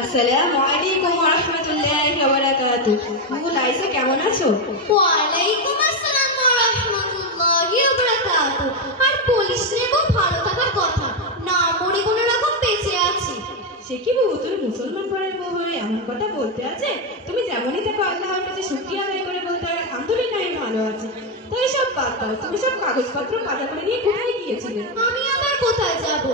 আসসালামু আলাইকুম ওয়া রাহমাতুল্লাহি ওয়া বারাকাতুহু লাইসা কেমন আছো? ওয়ালাইকুম আসসালাম ওয়া রাহমাতুল্লাহি ওয়া বারাকাতুহু আর পুলিশ নেব ভালো থাকার কথা। না মরে কোনো রকম বেঁচে আছি। সে কি বউ তুমি মুসলমান ঘরের বউ হয়ে এমন কথা বলতে আছে? তুমি যেমনই থাকো আল্লাহর কাছে শুকরিয়া আদায় করে বলতে হয় আলহামদুলিল্লাহ আমি ভালো আছি। তো সব বাদ দাও তুমি সব কাগজপত্র পাতা করে নিয়ে কোথায় গিয়েছিলে? আমি আবার কোথায় যাব?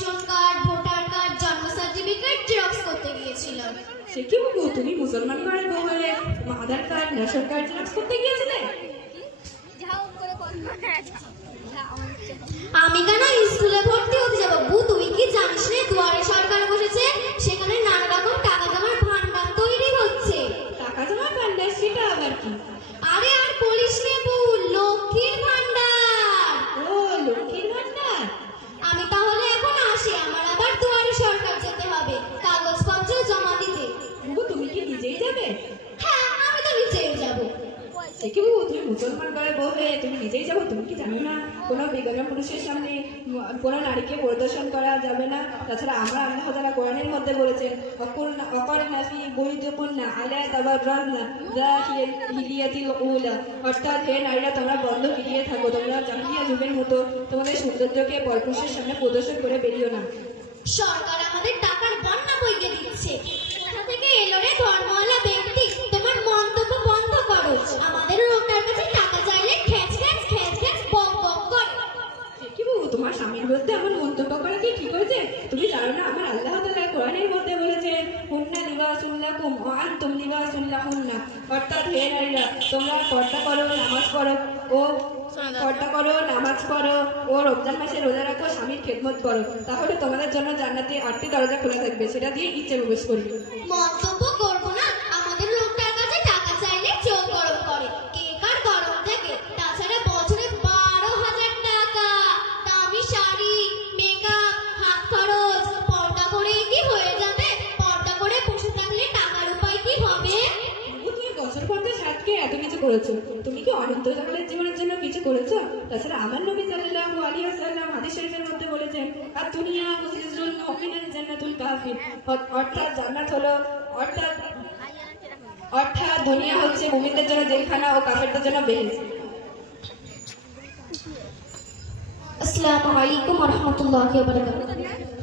রেশন কার্ড ভোটার কার্ড জন্ম সার্টিফিকেট জেরক্স করতে গিয়েছিলাম। সে কি বউ তুমি মুসলমান ঘরের বউ হয়ে Aadhaar card ration card xerox করতে গিয়েছিলে? আমি কেন স্কুলে ভর্তি হতে যাব? বু তুই কি জানিস রে? দুয়ারে সরকার বসেছে সেখানে নানা রকম টাকা জমার ভান্ডার তৈরি হচ্ছে। টাকা জমা পান্ডার সেটা আবার কি? কি বউ, তুমি মুসলমান ঘরের বউ হয়ে তুমি নিজেই যাব, তুমি কি জানো না? কোনো বেগম পুরুষের সামনে কোনো নারীকে পরিদর্শন করা যাবে না। তাছাড়া আমরা আল্লাহ তারা কোরআনের মধ্যে বলেছেন অকুর অকর নাফি বৈধকুন না আলা তাবার না যা হিলিয়াতিল উলা। অর্থাৎ হে নারীরা, তোমরা বন্ধ ফিরিয়ে থাকো, তোমরা জাহিলিয়া যুগের মতো তোমাদের সৌন্দর্যকে পরপুরুষের সামনে প্রদর্শন করে বেরিও না। সরকার আমাদের টাকার বন্যা বইকে দিচ্ছে। কোথা থেকে হয়েছে তুমি জানো না, আমার আল্লাহ তাআলা কোরআনের মধ্যে বলেছেন হুন্না লিবাসুল্লাকুম ওয়া আনতুম লিবাসুল্লাহুন্না অর্থাৎ হে নারীরা, তোমরা পর্দা করো, নামাজ পড়ো, ও পর্দা করো, নামাজ পড়ো, ও রমজান মাসে রোজা রাখো, স্বামীর খেদমত করো। তাহলে তোমাদের জন্য জান্নাতে আটটি দরজা খোলা থাকবে, সেটা দিয়ে ইচ্ছে প্রবেশ করবে। মন্তব্য বছর পর্যন্ত সাতকে এত কিছু করেছ। তুমি কি অনন্তকালের জীবনের জন্য কিছু করেছ? তাছাড়া আমার নবী সাল্লাল্লাহু আলাইহি ওয়াসাল্লাম হাদিস শরীফের মধ্যে বলেছেন আর দুনিয়া মুসলিজুল মুমিনুল জান্নাতুল অর্থাৎ জান্নাত হলো, অর্থাৎ অর্থাৎ দুনিয়া হচ্ছে মুমিনদের জন্য জেলখানা ও কাফেরদের জন্য বেহেশত আসসালামু আলাইকুম ওয়া রাহমাতুল্লাহি ওয়া বারাকাতুহু।